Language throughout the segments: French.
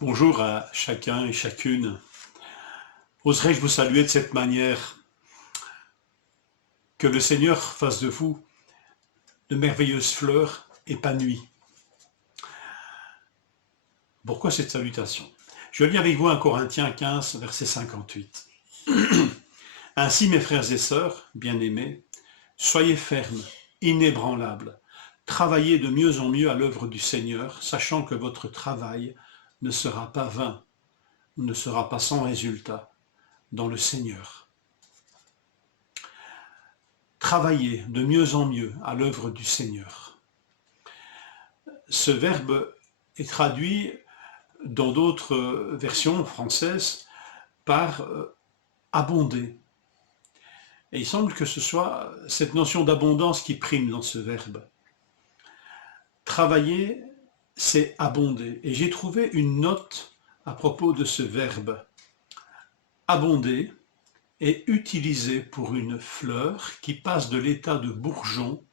Bonjour à chacun et chacune. Oserais-je vous saluer de cette manière? Que le Seigneur fasse de vous de merveilleuses fleurs épanouies. Pourquoi cette salutation? Je lis avec vous 1 Corinthiens 15, verset 58. Ainsi, mes frères et sœurs, bien-aimés, soyez fermes, inébranlables, travaillez de mieux en mieux à l'œuvre du Seigneur, sachant que votre travail ne sera pas vain, ne sera pas sans résultat dans le Seigneur. Travailler de mieux en mieux à l'œuvre du Seigneur. Ce verbe est traduit dans d'autres versions françaises par abonder. Et il semble que ce soit cette notion d'abondance qui prime dans ce verbe. Travailler, c'est abonder. Et j'ai trouvé une note à propos de ce verbe. Abonder est utilisé pour une fleur qui passe de l'état de bourgeon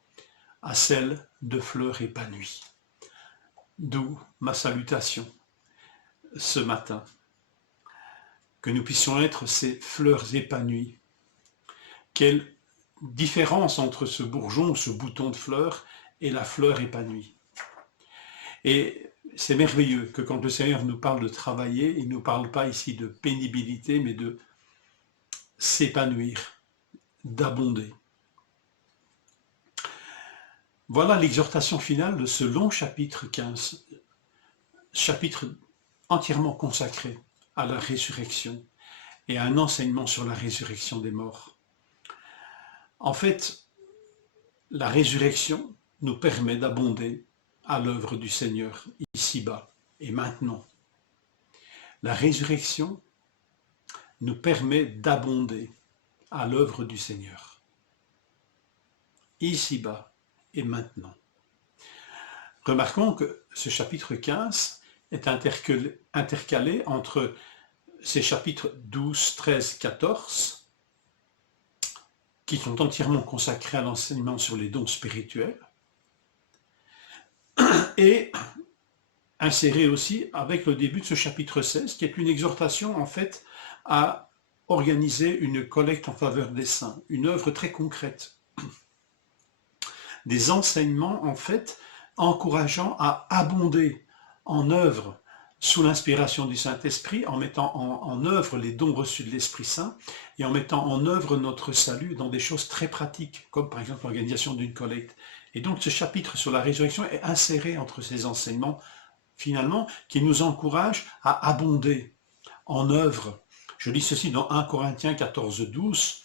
à celle de fleur épanouie. D'où ma salutation ce matin. Que nous puissions être ces fleurs épanouies. Quelle différence entre ce bourgeon, ce bouton de fleur et la fleur épanouie. Et c'est merveilleux que quand le Seigneur nous parle de travailler, il ne nous parle pas ici de pénibilité, mais de s'épanouir, d'abonder. Voilà l'exhortation finale de ce long chapitre 15, chapitre entièrement consacré à la résurrection et à un enseignement sur la résurrection des morts. En fait, la résurrection nous permet d'abonder à l'œuvre du Seigneur, ici-bas et maintenant. La résurrection nous permet d'abonder à l'œuvre du Seigneur, ici-bas et maintenant. Remarquons que ce chapitre 15 est intercalé entre ces chapitres 12, 13, 14, qui sont entièrement consacrés à l'enseignement sur les dons spirituels, et inséré aussi avec le début de ce chapitre 16, qui est une exhortation en fait à organiser une collecte en faveur des saints, une œuvre très concrète. Des enseignements en fait encourageant à abonder en œuvre sous l'inspiration du Saint-Esprit, en mettant en œuvre les dons reçus de l'Esprit Saint et en mettant en œuvre notre salut dans des choses très pratiques, comme par exemple l'organisation d'une collecte. Et donc ce chapitre sur la résurrection est inséré entre ces enseignements, finalement, qui nous encouragent à abonder en œuvre. Je lis ceci dans 1 Corinthiens 14, 12.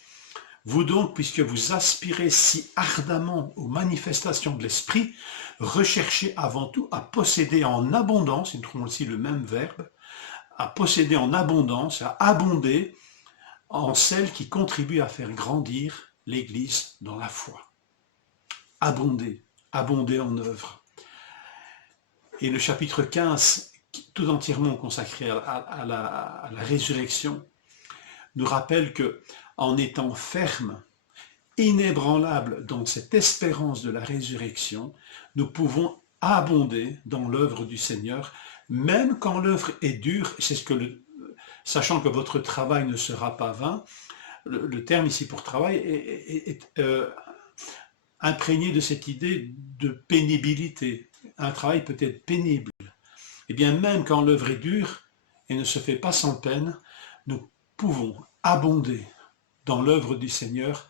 Vous donc, puisque vous aspirez si ardemment aux manifestations de l'Esprit, recherchez avant tout à posséder en abondance, et nous trouvons aussi le même verbe, à posséder en abondance, à abonder en celles qui contribuent à faire grandir l'Église dans la foi. Abonder, abonder en œuvre. Et le chapitre 15, tout entièrement consacré à la résurrection, nous rappelle que en étant ferme, inébranlable dans cette espérance de la résurrection, nous pouvons abonder dans l'œuvre du Seigneur, même quand l'œuvre est dure, c'est ce que sachant que votre travail ne sera pas vain, le terme ici pour travail est imprégné de cette idée de pénibilité. Un travail peut être pénible. Et bien même quand l'œuvre est dure et ne se fait pas sans peine, nous pouvons abonder dans l'œuvre du Seigneur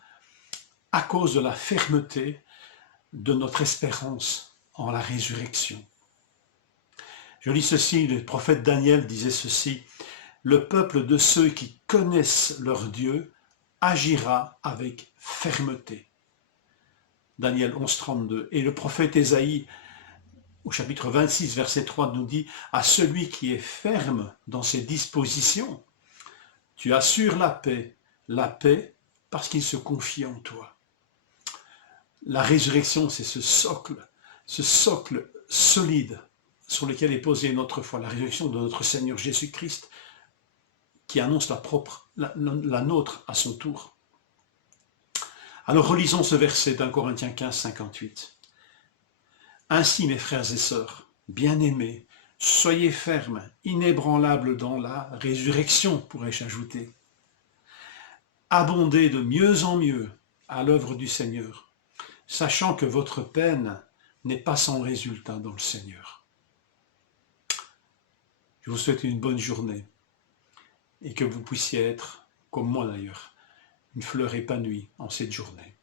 à cause de la fermeté de notre espérance en la résurrection. Je lis ceci, le prophète Daniel disait ceci, « Le peuple de ceux qui connaissent leur Dieu agira avec fermeté. » Daniel 11, 32. Et le prophète Ésaïe, au chapitre 26, verset 3, nous dit « À celui qui est ferme dans ses dispositions, tu assures la paix parce qu'il se confie en toi. » La résurrection, c'est ce socle solide sur lequel est posée notre foi, la résurrection de notre Seigneur Jésus-Christ, qui annonce la nôtre à son tour. Alors relisons ce verset d'un Corinthiens 15, 58. Ainsi, mes frères et sœurs, bien-aimés, Soyez fermes, inébranlables dans la résurrection, pourrais-je ajouter. Abondez de mieux en mieux à l'œuvre du Seigneur, sachant que votre peine n'est pas sans résultat dans le Seigneur. Je vous souhaite une bonne journée et que vous puissiez être, comme moi d'ailleurs, une fleur épanouie en cette journée.